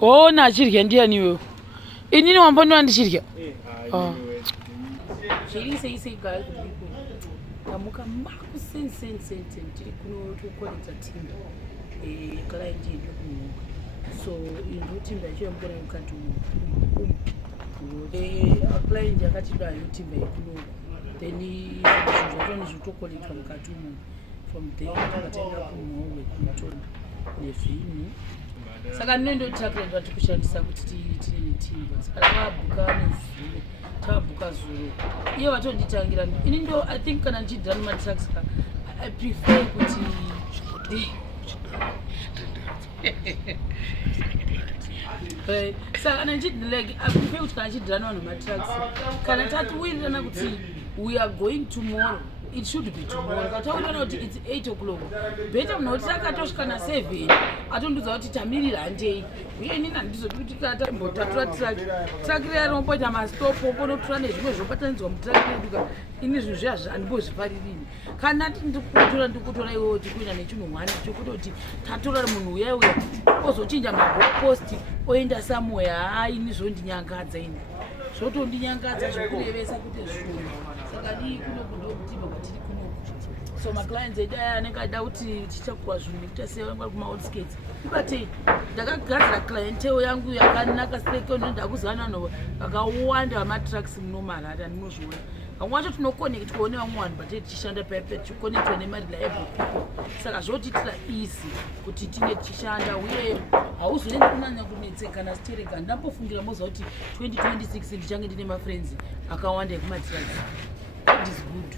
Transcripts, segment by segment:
Oh, na chirya ndiani wewe? Inini wamboniwa ndichirya? Sei guys tamuka maku sen tiri kuno tokoleta timba client yedu kunoka so ino timba yacho mbona ukati client yakati dayo timba yekunoka then zvotoni zvotokoleta mukati umu from there takatenga kumhowe kunotonda nezvinhu saka ndinondotakira ndati kushandisa kuti tine netimba saka tavabhuka nezuro tabhuka zuro iye vatonditangira ini ndo I think kana ndichidhira nematrax I prefer kuti saka kana ndichidhirlike I prefer kuti kana ndichidhira nevanhu matrax kana tatuwirirana kuti we are going tomorrow it should be tomorrow kataurana kuti it's 8 o'clock better mnoti takatosvika na7 atondudza kuti tamirira handei uye inini handizoti kuti katambotatura trakiri yaromboita mastopo bonotura nezvimwe zvobatanidzwa mutrakiri yeduka ini zvinhu zviya handimbozviparirini kana ti ndikutora iwewo tikuina nechinhu hwani chokutoti tatora munhu uya uya ozochinja magoposti oenda somewhere ini zvondinyangadza ini zvotondinyangadza zvokurevesa kuti zvinhu saka dii kunokudokutima kwatiri kunoku so maclients edu aya anenge ada kuti tichakura zvinhu nekuita seanga kumaoutskirts ibatei ndakagadzira clientele yangu yakanaka sekondoenda kuzana vanhu vakawanda vamatrax munomarara ndinozviona vamwe vacho tinoconnectwawo nevamwe vanhu batei tichishanda paipe tichiconnectwa nemareliable people saka zvotiitira easy kuti tinge tichishanda uye hauzoendi kunyanya kunetsekana stereka ndambofungira moza kuti 2026 ndichange ndine mafriends akawanda ekumatrax God is good.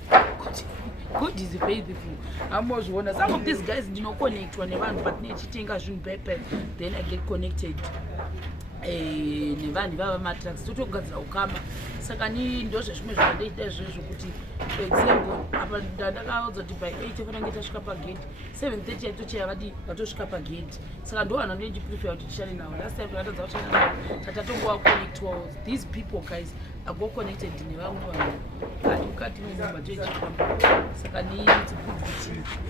God is faithful. Amozviona some of these guys ndinoconnectwa nevanhu patinenge tichitenga zvinhu paipe then I get connected nevanhu vava matrax totogadzira ukama saka ni ndozvezvimwe zvakandoita izvozvo kuti for example apa ndakaudzwa kuti by 8 fanenge tasvika pagate 7:30 yaitocheyavadi vatosvika pagate saka ndo vanhu ndindiprefer kuti tishane navo last time vakatadza kushana navo tatatongowa connectwawo these people guys ago connected nevamwe vanhu kati mukati memumba toichifamba saka ni it's good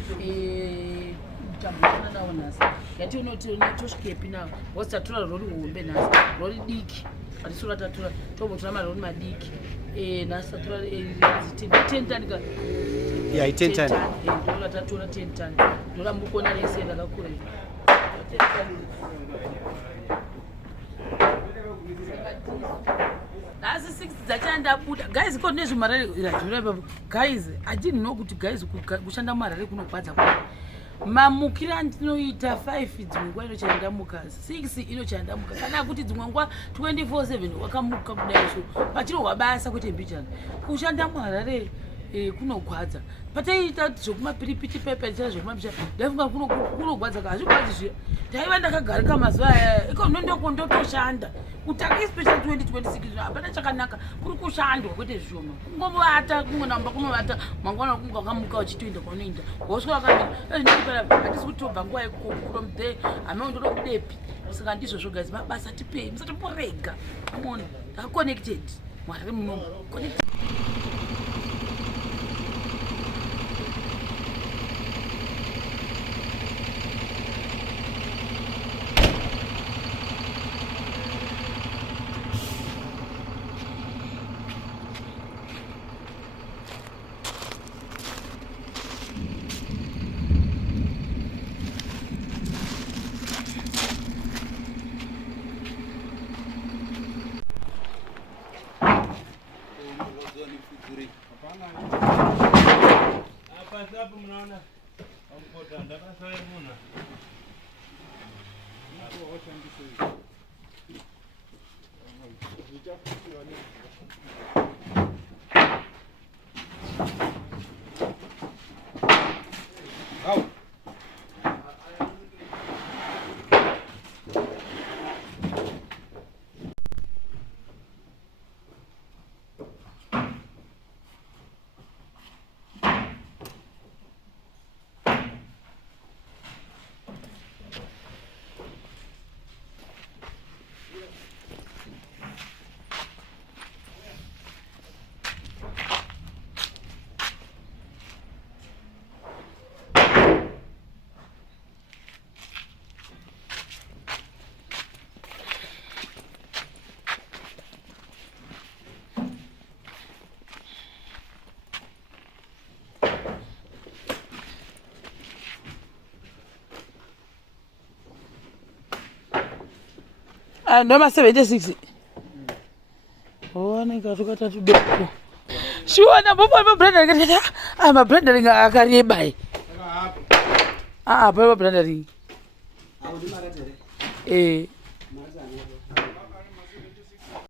kuti tambofana navo nhasi yationotosvikepi navo bcause tatora rori hombe nhasi rori diki hatisura tatora tombotora marori madiki nhasi tatora 10 tani ka ndola tatora 10 tani ndola mbukona rese ndakakurera nhasi 6 dzachandabuda guys ko nezvemarare irajurapapo guys hadini nokuti guys kushanda marare kunokwadza kwa mamukira andinoita 5 dzimwe nguva inochandamuka 6 inochandamuka kana kuti dzimwe nguva 24/7 wakamuka kudai so pachirwa basa kwete mbichana kushanda muharare kunogwadza pataiita zvokumapiripiti paipaitira zvokumabisha ndaifunga kunogwadza hazvigwadzi zviya ndaiva ndakagarika mazuva aya iko nondokondotoshanda kutanga especially 2026 hapana chakanaka kuri kushandwa kwete zvishoma kungovata kungonamba kunovata mangwana kunge wakamuka uchitoenda kwaunoenda wosvika wakandipa hatisi kuti tobva nguva from there hame ndoda kudepi saka ndizvozvo guys mabasa tipei musatomborega amona ndakaconnected mwarari munomu connected. Hapo mnaona au ndaka sawa muna hapo osha ndiso au ndoma 76 wanenge tukatatu doko shuwa nambopa mabrandering mabrandering akareba paipa brandering